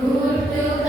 Good to